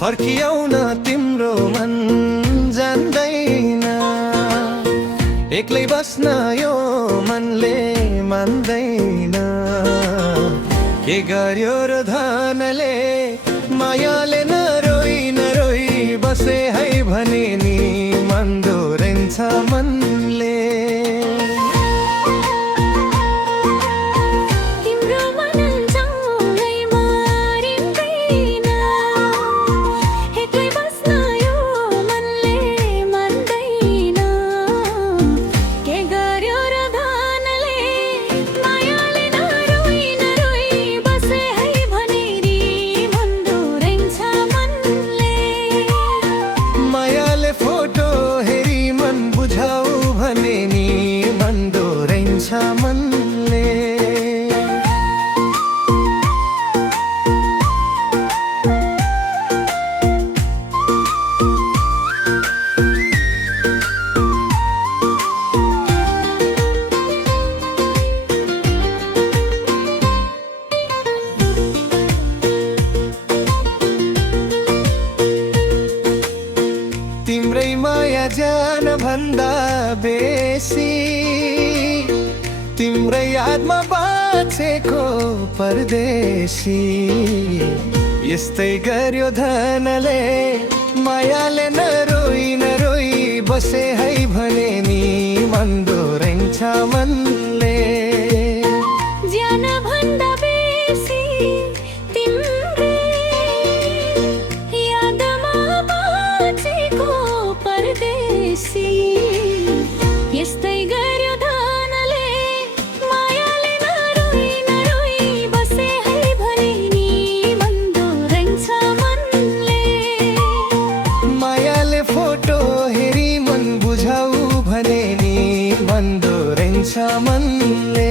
फर्कियाउन तिम्रो मन जान्दैन, एक्लै बस्न यो मनले मान्दैन। के गर्यो र धनले मायाले नरोई नरोई बसे है भने नि मन दोहोरिन्छ मनले। मनले तिम्रै माया जान भन्दा बेसी तिम्रै यादमा बाँचेको परदेशी। यस्तै गर्यो धनले मायाले नरोई नरोई बसे है भने नि मन दोहोरिन्छ मनले। ज्यान भन्दा बेसी तिम्रै यादमा बाँचेको परदेशी। यस्तै गर्यो धनले मायाले नरोई नरोई बसे है भने नि मन दोहोरिन्छ मनले। मायाले फोटो हेरी मन बुझाऊ भने नि मन दोहोरिन्छ मनले।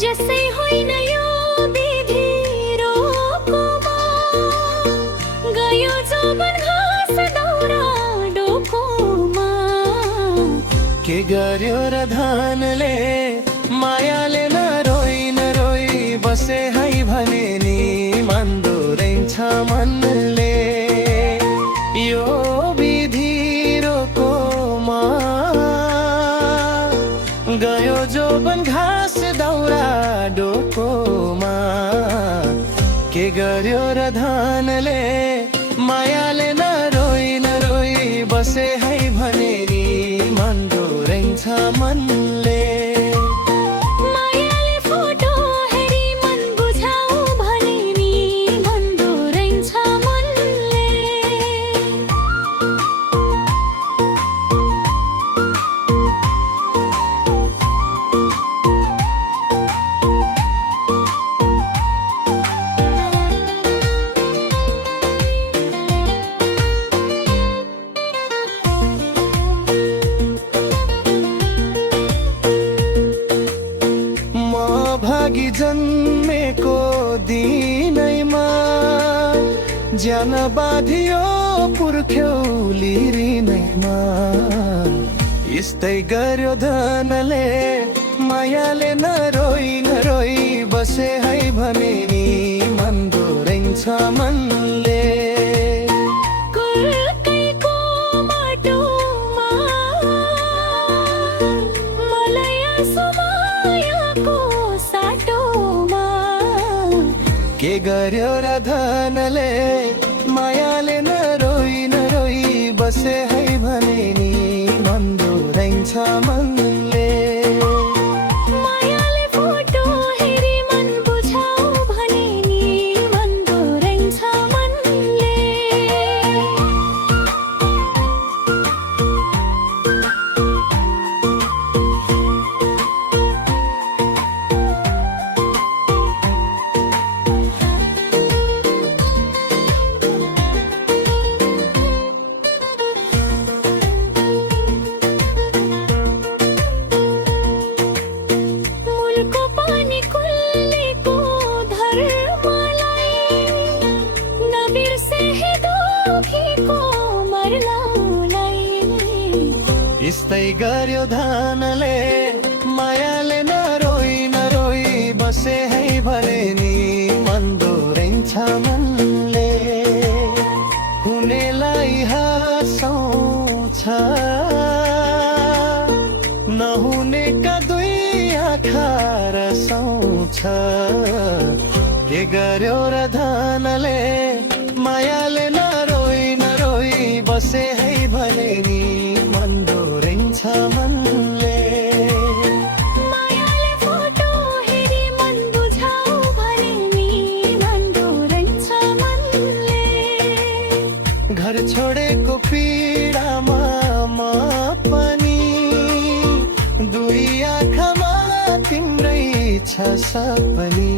जसै होइन यो विधि रोकोमा, गयो जौवन घाँस दाउरा डोकोमा। के गर्यो र धनले मायाले नरोई नरोई बसे है भने नि मन दोहोरिन्छ मनले। यो विधि रोकोमा, गयो जौवन घाँस दाउरा डोकोमा। के गर्यो र धनले मायाले नरोई नरोई बसे है भने नि मन दोहोरिन्छ मनले। मायाले फोटो हेरी मन बुझाऊ भने नि मन दोहोरिन्छ मनले। भागी जन्मेको दिनैमा ज्यान बाँधियो पुर्ख्यौ लिरिनैमा। यस्तै गर्यो धनले मायाले नरोई नरोई बसे है भने नि मन दोहोरिन्छ मनले। कुर्कैको माटोमा मलाई आँसु मायाको साटोमा। के गर्यो र धनले मायाले नरोई नरोई बसे है भने नि मन दोहोरिन्छ मनले। मायाले फोटो हेरी मन बुझाऊ भने नि मन दोहोरिन्छ मनले। यस्तै गर्यो धनले मायाले नरोई बसे है भने नि मन दोहोऱ्याइन्छ मनले हुनेलाई हँसाउँछ नहुनेका दुई आँखा रसाउँछ के गर्यो र धनले मायाले नरोई बसे है भने नि मन दोहोऱ्याइन्छ मनले मायाले फोटो हेरी मन बुझाऊ भने नि मन दोहोऱ्याइन्छ मनले घर छोडेको पीडामा म पनि दुई आँखामा तिम्रै छ सपनी